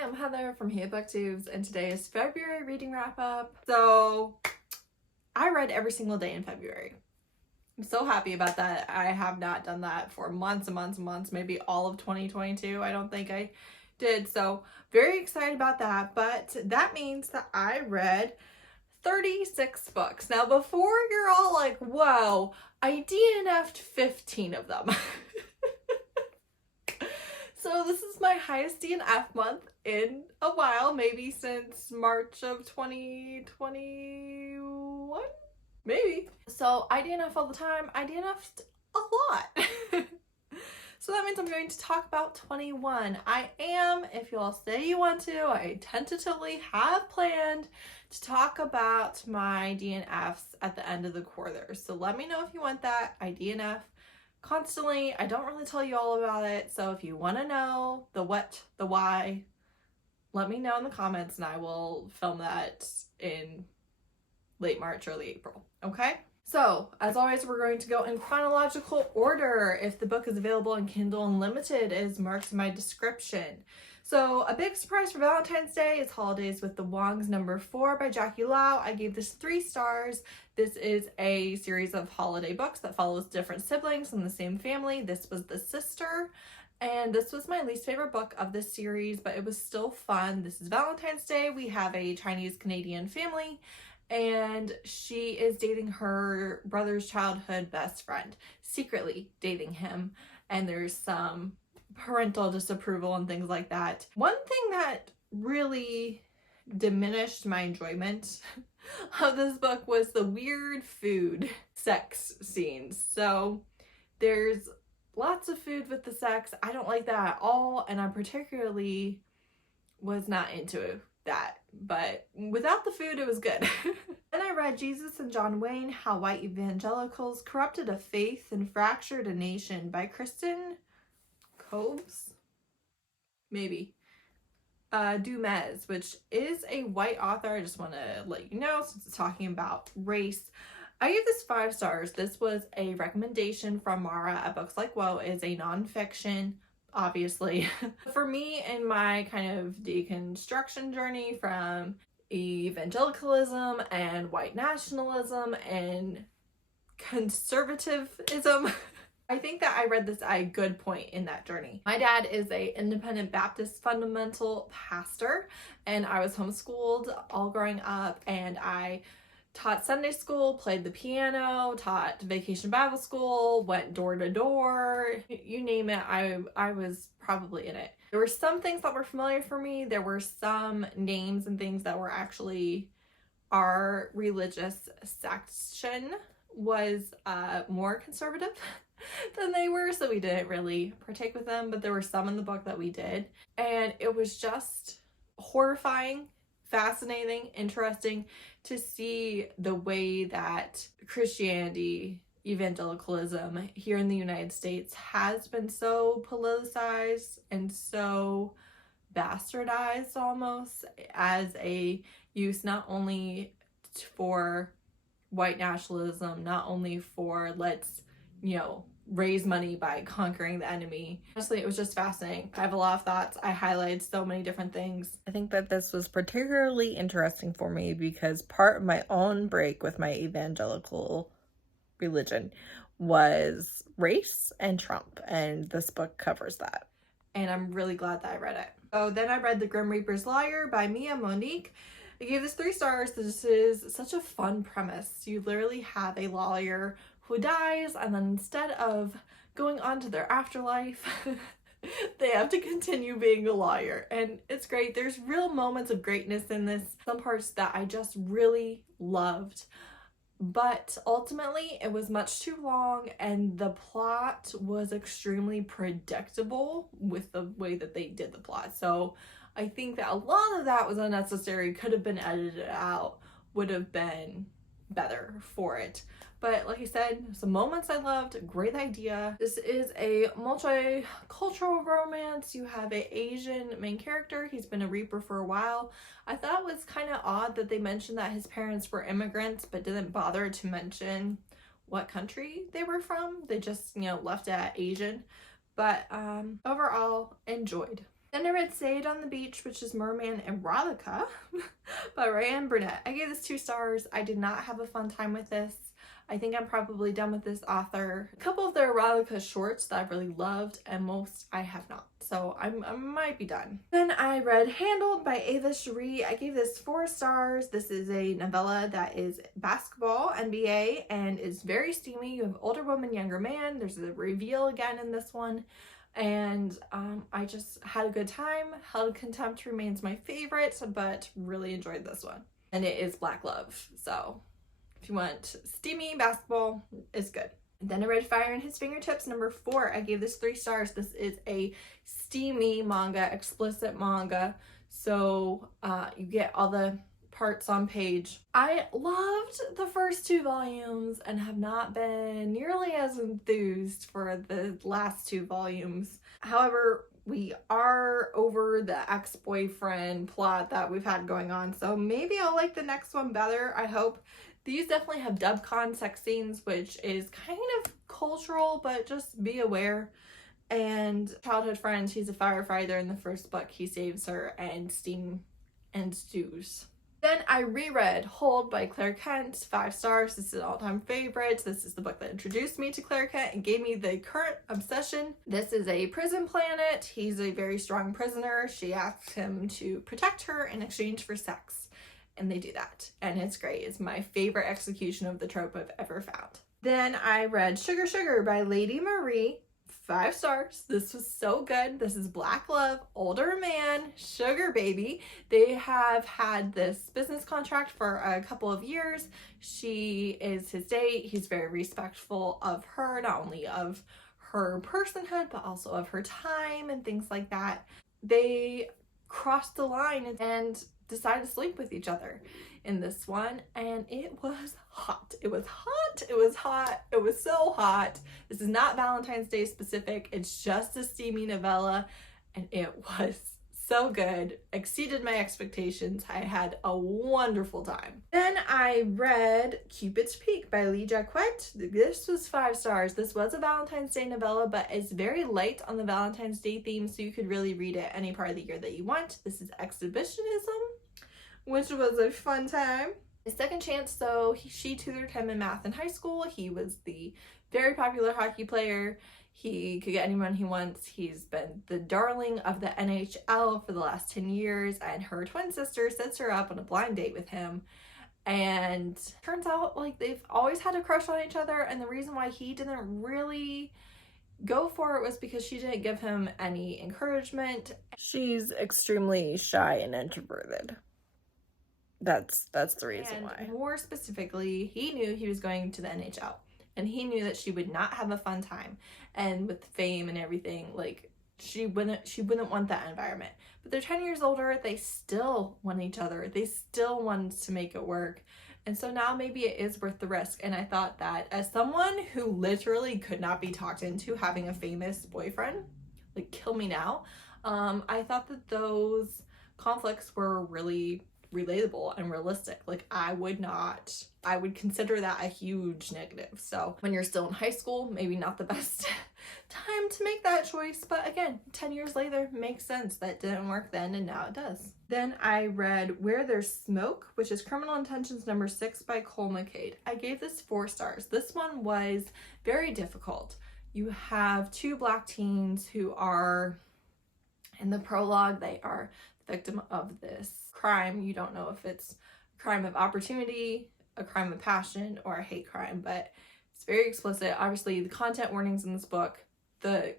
Hi, I'm Heather from Here Booktubes, and today is February reading wrap up. So I read every single day in February. I'm so happy about that. I have not done that for months and months and months, maybe all of 2022. I don't think I did. So very excited about that. But that means that I read 36 books. Now, before you're all like, whoa, I DNF'd 15 of them. So this is my highest DNF month in a while, maybe since March of 2021, maybe. So I DNF all the time. I DNF'd a lot. So that means I'm going to talk about 21. I am, if you all say you want to, I tentatively have planned to talk about my DNFs at the end of the quarter. So let me know if you want that. I DNF constantly. I don't really tell you all about it, so if you want to know the what, the why, let me know in the comments and I will film that in late March, early April, okay? So, as always, we're going to go in chronological order. If the book is available in Kindle Unlimited, it is marked in my description. So, a big surprise for Valentine's Day is Holidays with the Wongs #4 by Jacquot. I gave this 3 stars. This is a series of holiday books that follows different siblings from the same family. This was the sister, and this was my least favorite book of this series, but it was still fun. This is Valentine's Day. We have a Chinese-Canadian family, and she is dating her brother's childhood best friend, secretly dating him, and there's some parental disapproval and things like that. One thing that really diminished my enjoyment of this book was the weird food sex scenes. So there's lots of food with the sex. I don't like that at all, and I particularly was not into that, but without the food it was good. Then I read Jesus and John Wayne: How White Evangelicals Corrupted a Faith and Fractured a Nation by Kristin maybe Dumez, which is a white author. I just want to let you know, since it's talking about race. I gave this 5 stars. This was a recommendation from Mara at Books Like Whoa. It is a nonfiction, obviously. For me, in my kind of deconstruction journey from evangelicalism and white nationalism and conservatism, I think that I read this at a good point in that journey. My dad is a independent Baptist fundamental pastor, and I was homeschooled all growing up, and I taught Sunday school, played the piano, taught vacation Bible school, went door to door, you name it, I was probably in it. There were some things that were familiar for me. There were some names and things that were actually, our religious section was more conservative than they were, so we didn't really partake with them, but there were some in the book that we did, and it was just horrifying, fascinating, interesting to see the way that Christianity, evangelicalism here in the United States has been so politicized and so bastardized almost as a use not only for white nationalism, not only for let's, you know, raise money by conquering the enemy. Honestly, it was just fascinating. I have a lot of thoughts. I highlighted so many different things. I think that this was particularly interesting for me because part of my own break with my evangelical religion was race and Trump, and this book covers that. And I'm really glad that I read it. So then I read The Grim Reaper's Liar by Monique. I gave this 3 stars. This is such a fun premise. You literally have a lawyer who dies, and then instead of going on to their afterlife, they have to continue being a lawyer, and it's great. There's real moments of greatness in this, some parts that I just really loved, but ultimately it was much too long, and the plot was extremely predictable with the way that they did the plot. So I think that a lot of that was unnecessary, could have been edited out, would have been better for it. But like I said, some moments I loved, great idea. This is a multicultural romance. You have an Asian main character. He's been a Reaper for a while. I thought it was kind of odd that they mentioned that his parents were immigrants, but didn't bother to mention what country they were from. They just, you know, left it at Asian. But overall, enjoyed. Then I read Say It on the Beach, which is Merman Erotica by Rianne Burnett. I gave this 2 stars. I did not have a fun time with this. I think I'm probably done with this author. A couple of their erotica shorts that I've really loved, and most I have not. So I might be done. Then I read Handled by Eva Sherie. I gave this 4 stars. This is a novella that is basketball, NBA, and is very steamy. You have older woman, younger man. There's a reveal again in this one. And I just had a good time. Held Contempt remains my favorite, but really enjoyed this one. And it is Black Love, so if you want steamy basketball, it's good. Then I read Fire in His Fingertips, number 4. I gave this 3 stars. This is a steamy manga, explicit manga, so you get all the parts on page. I loved the first 2 volumes and have not been nearly as enthused for the last 2 volumes. However, we are over the ex-boyfriend plot that we've had going on, so maybe I'll like the next one better, I hope. These definitely have dubcon sex scenes, which is kind of cultural, but just be aware. And childhood friend, she's a firefighter in the first book. He saves her, and steam ensues. Then I reread Hold by Claire Kent, 5 stars. This is an all-time favorite. This is the book that introduced me to Claire Kent and gave me the current obsession. This is a prison planet. He's a very strong prisoner. She asks him to protect her in exchange for sex. And they do that, and it's great. It's my favorite execution of the trope I've ever found. Then I read Sugar Sugar by Lady Marie, 5 stars. This was so good. This is Black Love, older man, sugar baby. They have had this business contract for a couple of years. She is his date. He's very respectful of her, not only of her personhood, but also of her time and things like that. They crossed the line and decided to sleep with each other in this one, and it was hot. It was hot. It was hot. It was so hot. This is not Valentine's Day specific. It's just a steamy novella, and it was so good. Exceeded my expectations. I had a wonderful time. Then I read Cupid's Peak by Jacquot. This was 5 stars. This was a Valentine's Day novella, but it's very light on the Valentine's Day theme, so you could really read it any part of the year that you want. This is exhibitionism, which was a fun time. His second chance, so she tutored him in math in high school. He was the very popular hockey player. He could get anyone he wants. He's been the darling of the NHL for the last 10 years, and her twin sister sets her up on a blind date with him. And turns out, like, they've always had a crush on each other, and the reason why he didn't really go for it was because she didn't give him any encouragement. She's extremely shy and introverted. That's the reason why. More specifically, he knew he was going to the NHL, and he knew that she would not have a fun time, and with fame and everything, like, she wouldn't want that environment. But they're 10 years older. They still want each other. They still want to make it work. And so now maybe it is worth the risk. And I thought that as someone who literally could not be talked into having a famous boyfriend, like, kill me now, I thought that those conflicts were really relatable and realistic. Like, I would consider that a huge negative. So when you're still in high school, maybe not the best time to make that choice, but again, 10 years later, makes sense. That didn't work then, and now it does. Then I read Where There's Smoke, which is Criminal Intentions number 6 by McCade. I gave this 4 stars. This one was very difficult. You have 2 Black teens who are, in the prologue, they are the victim of this crime. You don't know if it's a crime of opportunity, a crime of passion, or a hate crime, but it's very explicit. Obviously, the content warnings in this book, the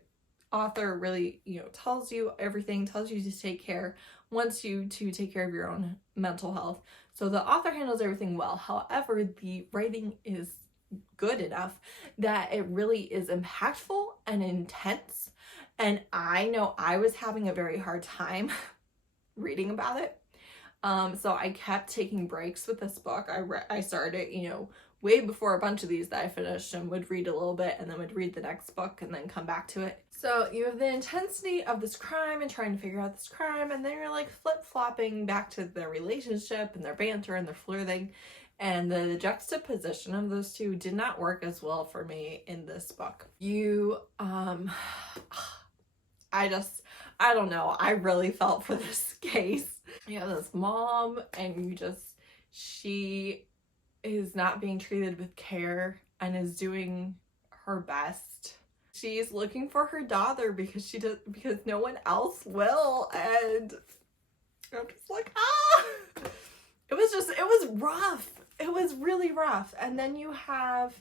author really, tells you everything, tells you to take care, wants you to take care of your own mental health. So the author handles everything well. However, the writing is good enough that it really is impactful and intense. And I know I was having a very hard time reading about it. So I kept taking breaks with this book. I started it, way before a bunch of these that I finished, and would read a little bit and then would read the next book and then come back to it. So you have the intensity of this crime and trying to figure out this crime, and then you're like flip-flopping back to their relationship and their banter and their flirting, and the juxtaposition of those two did not work as well for I don't know, I really felt for this case. You have this mom and she is not being treated with care and is doing her best. She's looking for her daughter because no one else will, and I'm just like, ah! It was rough. It was really rough. And then you have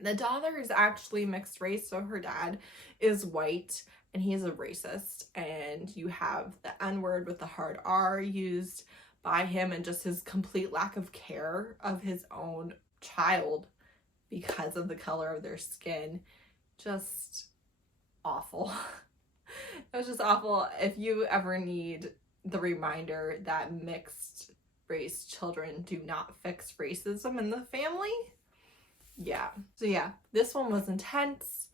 the daughter is actually mixed race, so her dad is white and he is a racist, and you have the N-word with the hard R used by him, and just his complete lack of care of his own child because of the color of their skin. Just awful. It was just awful. If you ever need the reminder that mixed race children do not fix racism in the family, yeah. So yeah, this one was intense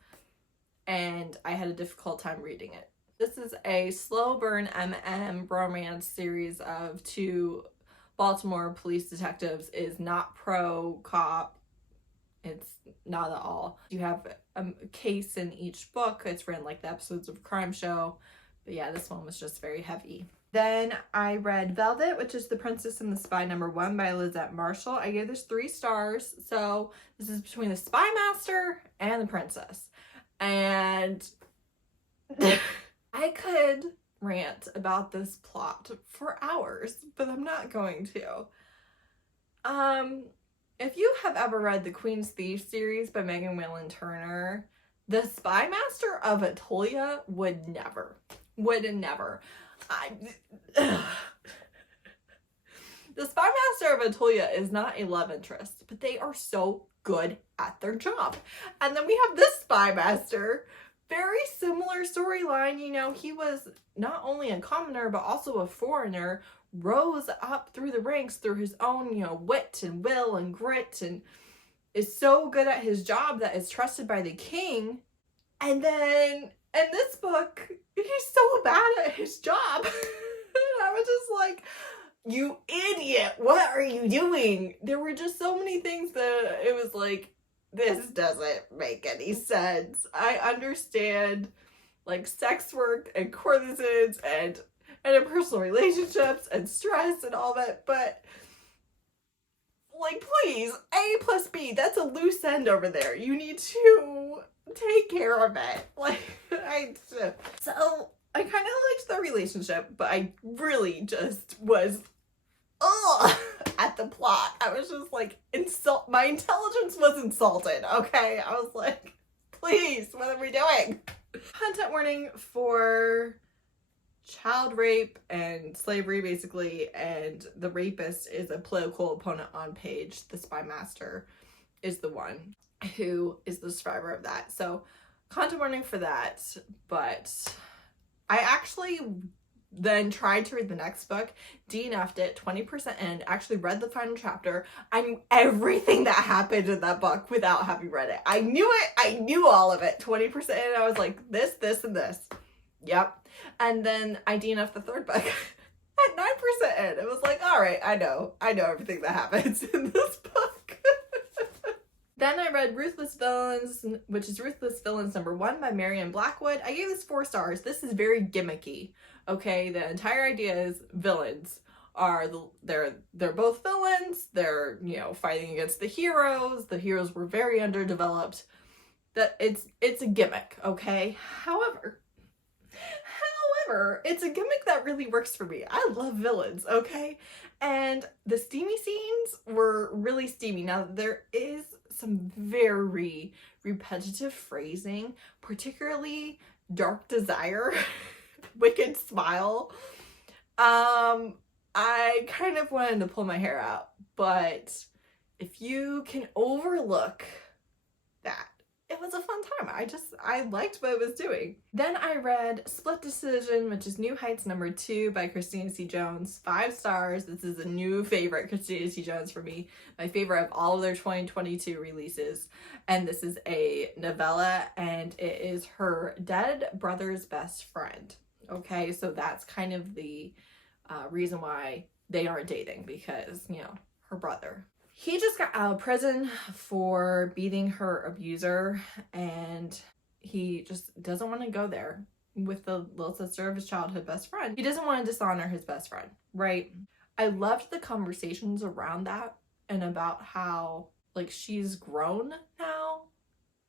and I had a difficult time reading it. This is a slow burn romance series of two Baltimore police detectives. Is not pro cop. It's not at all. You have a case in each book. It's ran like the episodes of Crime Show. But yeah, this one was just very heavy. Then I read Velvet, which is The Princess and the Spy #1 by Lizette Marshall. I gave this 3 stars. So this is between the Spy Master and the Princess. And I could rant about this plot for hours, but I'm not going to. If you have ever read the Queen's Thief series by Megan Whalen Turner, the Spy Master of Atolia would never. The Spy Master of Atolia is not a love interest, but they are so good at their job. And then we have this Spy Master, very similar storyline. You know, he was not only a commoner, but also a foreigner, rose up through the ranks through his own, wit and will and grit, and is so good at his job that is trusted by the king. And then in this book, he's so bad at his job. I was just like, you idiot, what are you doing? There were just so many things that it was like, this doesn't make any sense. I understand like sex work and courtesans and interpersonal relationships and stress and all that, but like, please, A plus B, that's a loose end over there. You need to take care of it. Like, so I kind of liked the relationship, but I really just was at the plot. I was just like, my intelligence was insulted, okay? I was like, please, what are we doing? Content warning for child rape and slavery, basically, and the rapist is a political opponent on page. The Spy Master is the one who is the survivor of that. So content warning for that. But I actually then tried to read the next book, DNF'd it 20% in, actually read the final chapter. I knew everything that happened in that book without having read it. I knew it. I knew all of it. 20% in, I was like, this, and this. Yep. And then I DNF'd the third book at 9% in. It was like, all right, I know everything that happens in this book. Then I read Ruthless Villains, which is Ruthless Villains #1 by Marianne Blackwood. I gave this 4 stars. This is very gimmicky. Okay, the entire idea is villains are they're both villains. They're, fighting against the heroes. The heroes were very underdeveloped. That it's a gimmick, okay? However, it's a gimmick that really works for me. I love villains, okay? And the steamy scenes were really steamy. Now, there is some very repetitive phrasing, particularly dark desire, wicked smile. I kind of wanted to pull my hair out, but if you can overlook that, it was a fun time. I liked what it was doing. Then I read Split Decision, which is New Heights #2 by Christina C. Jones. 5 stars. This is a new favorite, Christina C. Jones, for me. My favorite of all of their 2022 releases. And this is a novella, and it is her dead brother's best friend. Okay, so that's kind of the reason why they aren't dating, because, her brother. He just got out of prison for beating her abuser, and he just doesn't want to go there. with the little sister of his childhood best friend. He doesn't want to dishonor his best friend, right? I loved the conversations around that and about how, like, she's grown now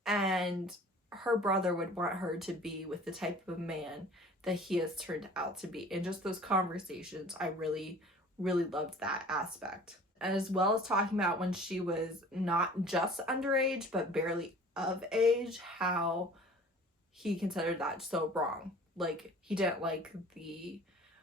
and her brother would want her to be with the type of man that he has turned out to be. And just those conversations, I really, really loved that aspect. As well as talking about when she was not just underage, but barely of age, how he considered that so wrong. Like, he didn't like the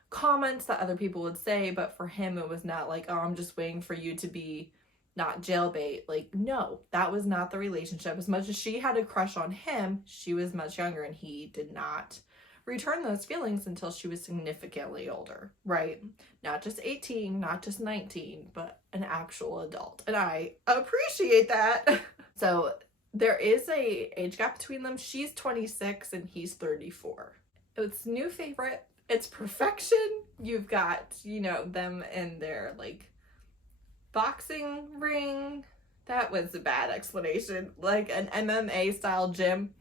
comments that other people would say, but for him it was not like, oh, I'm just waiting for you to be not jailbait. Like, no, that was not the relationship. As much as she had a crush on him, she was much younger and he did not return those feelings until she was significantly older, right? Not just 18, not just 19, but an actual adult. And I appreciate that. So there is a age gap between them. She's 26 and he's 34. It's new favorite. It's perfection. You've got, you know, them in their like boxing ring. That was a bad explanation. Like an MMA style gym.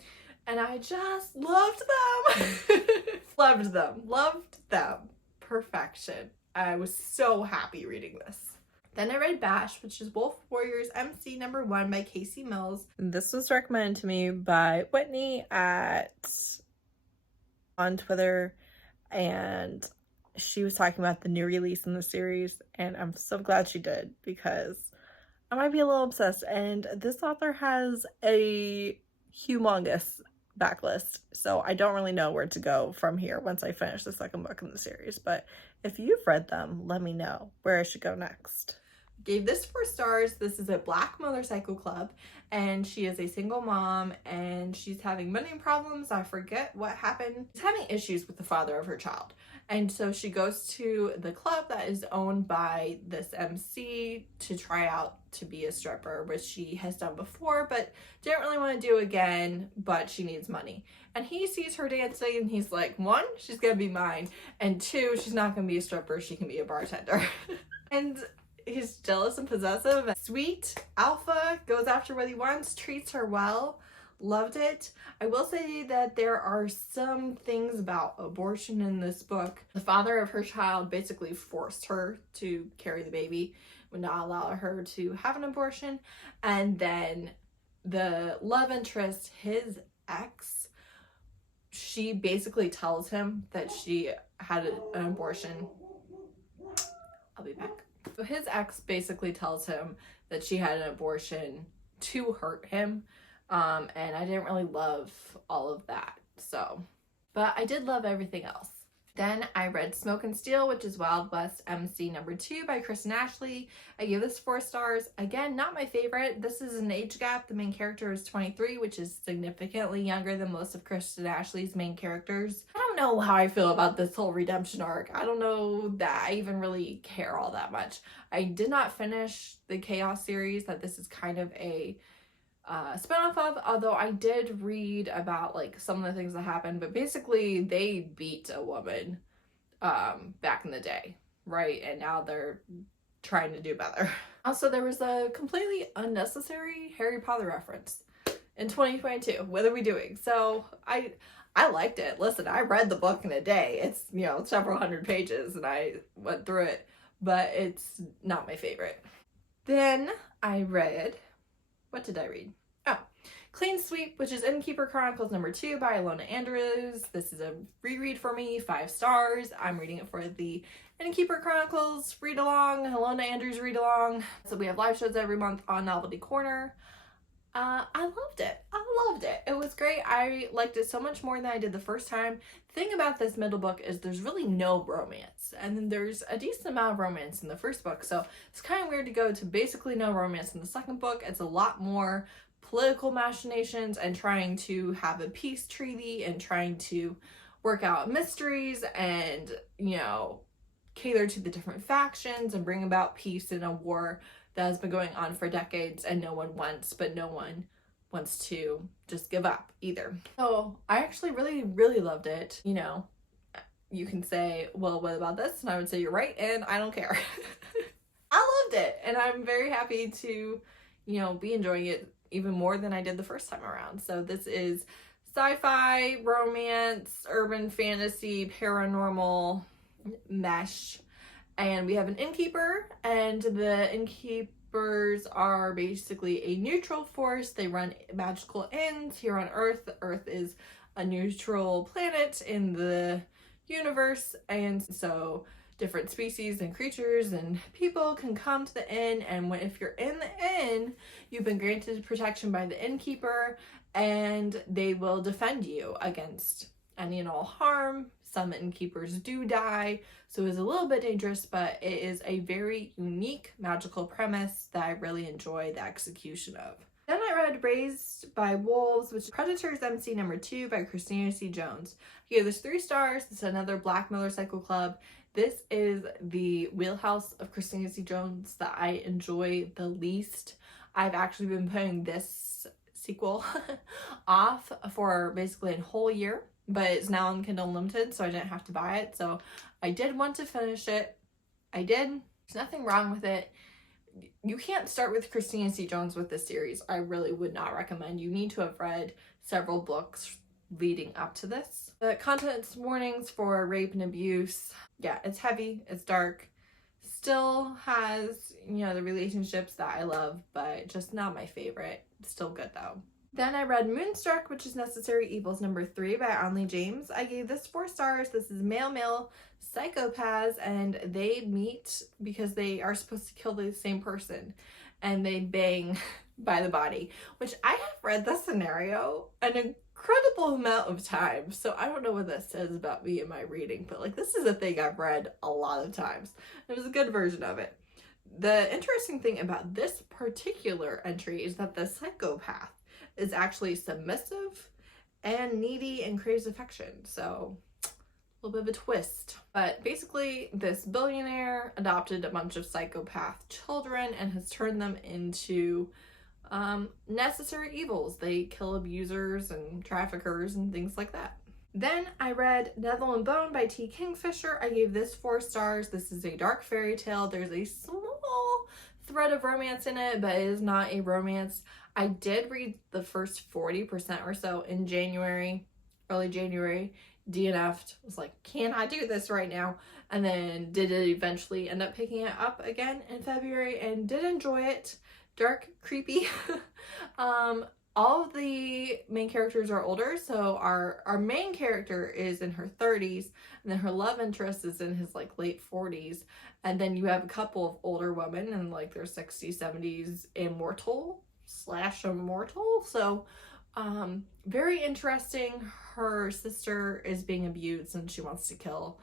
And I just loved them. Loved them. Perfection. I was so happy reading this. Then I read Bash, which is Wolf Warriors MC #1 by Casey Mills. This was recommended to me by Whitney on Twitter, and she was talking about the new release in the series, and I'm so glad she did because I might be a little obsessed. And this author has a humongous backlist, so I don't really know where to go from here once I finish the second book in the series. But if you've read them, let me know where I should go next. Gave this 4 stars. This is a Black motorcycle club, and she is a single mom, and she's having money problems. I forget what happened. She's having issues with the father of her child, and so she goes to the club that is owned by this MC to try out to be a stripper, which she has done before but didn't really want to do again, but she needs money. And he sees her dancing and he's like, 1, she's gonna be mine, and 2, she's not gonna be a stripper, she can be a bartender. And he's jealous and possessive. Sweet, alpha, goes after what he wants, treats her well. Loved it. I will say that there are some things about abortion in this book. The father of her child basically forced her to carry the baby, would not allow her to have an abortion. And then the love interest, his ex, she basically tells him that she had an abortion. I'll be back. So his ex basically tells him that she had an abortion to hurt him. And I didn't really love all of that. So, but I did love everything else. Then I read Smoke and Steel, which is Wild West MC #2 by Kristin Ashley. I gave this 4 stars. Again, not my favorite. This is an age gap. The main character is 23, which is significantly younger than most of Kristin Ashley's main characters. I don't know how I feel about this whole redemption arc. I don't know that I even really care all that much. I did not finish the Chaos series that this is kind of a spinoff of, although I did read about like some of the things that happened. But basically they beat a woman back in the day, right? And now they're trying to do better. Also, there was a completely unnecessary Harry Potter reference in 2022. What are we doing? So I liked it. Listen, I read the book in a day. It's, you know, several hundred pages and I went through it, but it's not my favorite. Then I read, what did I read? Oh, Clean Sweep, which is Innkeeper Chronicles #2 by Ilona Andrews. This is a reread for me, 5 stars. I'm reading it for the Innkeeper Chronicles read along, Ilona Andrews read along. So we have live shows every month on Novelty Corner. I loved it. It was great. I liked it so much more than I did the first time. The thing about this middle book is there's really no romance, and then there's a decent amount of romance in the first book. So it's kind of weird to go to basically no romance in the second book. It's a lot more political machinations and trying to have a peace treaty and trying to work out mysteries and, you know, cater to the different factions and bring about peace in a war that has been going on for decades and no one wants to just give up either. So I actually really loved it. You know, you can say, well, what about this? And I would say you're right, and I don't care. I loved it, and I'm very happy to, you know, be enjoying it even more than I did the first time around. So this is sci-fi, romance, urban fantasy, paranormal, mesh. And we have an innkeeper, and the innkeepers are basically a neutral force. They run magical inns here on Earth. Earth is a neutral planet in the universe, and so different species and creatures and people can come to the inn, and if you're in the inn, you've been granted protection by the innkeeper, and they will defend you against any and all harm. Some innkeepers do die, so it's a little bit dangerous, but it is a very unique magical premise that I really enjoy the execution of. Then I read Raised by Wolves, which is Predators MC #2 by Kristin C. Jones. I gave this 3 stars. It's another Black Motorcycle Club. This is the wheelhouse of Kristin C. Jones that I enjoy the least. I've actually been putting this sequel off for basically a whole year, but it's now on Kindle Unlimited, so I didn't have to buy it. So I did want to finish it. I did. There's nothing wrong with it. You can't start with Kristin C. Jones with this series. I really would not recommend. You need to have read several books leading up to this. The contents warnings for rape and abuse. Yeah, it's heavy, it's dark. Still has, the relationships that I love, but just not my favorite. Still good though. Then I read Moonstruck, which is Necessary Evils #3 by Onley James. I gave this 4 stars. This is male psychopaths, and they meet because they are supposed to kill the same person, and they bang by the body, which I have read this scenario an incredible amount of times, so I don't know what that says about me and my reading, but this is a thing I've read a lot of times. It was a good version of it. The interesting thing about this particular entry is that the psychopath is actually submissive and needy and craves affection, so a little bit of a twist. But basically, this billionaire adopted a bunch of psychopath children and has turned them into necessary evils. They kill abusers and traffickers and things like that. Then I read Netherland Bone by T. Kingfisher. I gave this 4 stars. This is a dark fairy tale. There's a small thread of romance in it, but it is not a romance. I did read the first 40% or so in January, early January. DNF'd, was like, can I do this right now? And then did it eventually end up picking it up again in February, and did enjoy it. Dark, creepy. All of the main characters are older, so our main character is in her 30s, and then her love interest is in his late 40s, and then you have a couple of older women in their 60s, 70s, immortal, so very interesting. Her sister is being abused and she wants to kill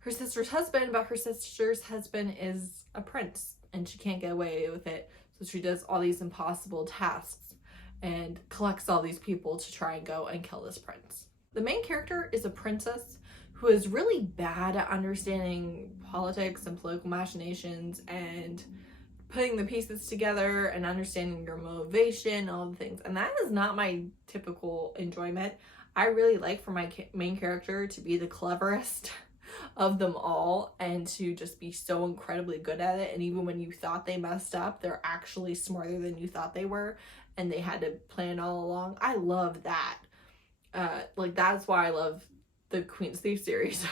her sister's husband, but her sister's husband is a prince and she can't get away with it, so she does all these impossible tasks and collects all these people to try and go and kill this prince. The main character is a princess who is really bad at understanding politics and political machinations and putting the pieces together and understanding your motivation, all the things. And that is not my typical enjoyment. I really like for my main character to be the cleverest of them all and to just be so incredibly good at it. And even when you thought they messed up, they're actually smarter than you thought they were, and they had to plan all along. I love that. That's why I love the Queen's Thief series.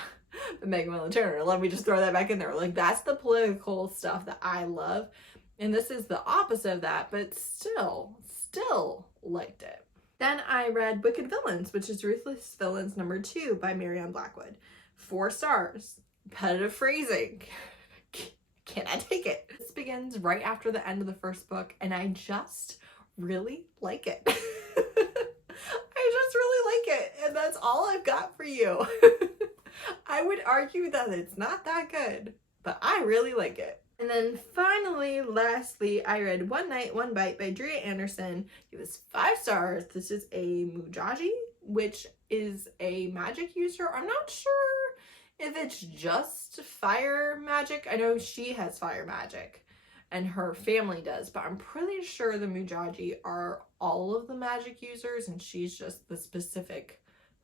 The Megan Miller Turner. Let me just throw that back in there. That's the political stuff that I love. And this is the opposite of that, but still liked it. Then I read Wicked Villains, which is Ruthless Villains #2 by Marianne Blackwood. 4 stars. Repetitive phrasing. Can I take it? This begins right after the end of the first book, and I just really like it. I just really like it, and that's all I've got for you. I would argue that it's not that good, but I really like it. And then finally, lastly, I read One Night, One Bite by Drea Anderson. It was 5 stars. This is a Mujaji, which is a magic user. I'm not sure if it's just fire magic. I know she has fire magic and her family does, but I'm pretty sure the Mujaji are all of the magic users and she's just the specific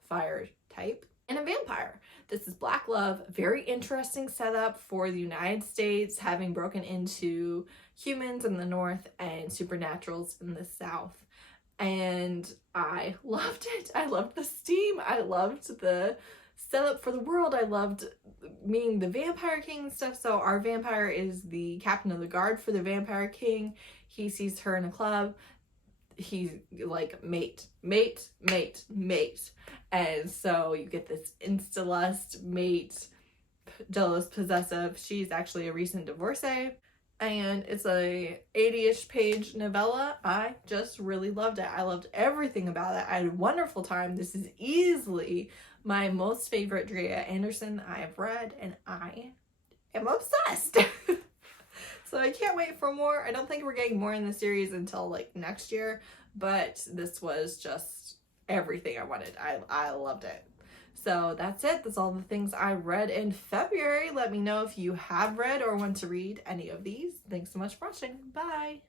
fire type. And a vampire. This is Black Love. Very interesting setup for the United States, having broken into humans in the north and supernaturals in the south. and I loved it. I loved the steam. I loved the setup for the world. I loved meeting the Vampire King and stuff. So our vampire is the captain of the guard for the Vampire King. He sees her in a club. He's like, mate, mate, mate, mate. And so you get this insta-lust, mate, jealous, possessive. She's actually a recent divorcee. And it's a 80-ish page novella. I just really loved it. I loved everything about it. I had a wonderful time. This is easily my most favorite Drea Anderson I've read, and I am obsessed. So I can't wait for more. I don't think we're getting more in the series until like next year, but this was just everything I wanted. I loved it. So that's it. That's all the things I read in February. Let me know if you have read or want to read any of these. Thanks so much for watching. Bye.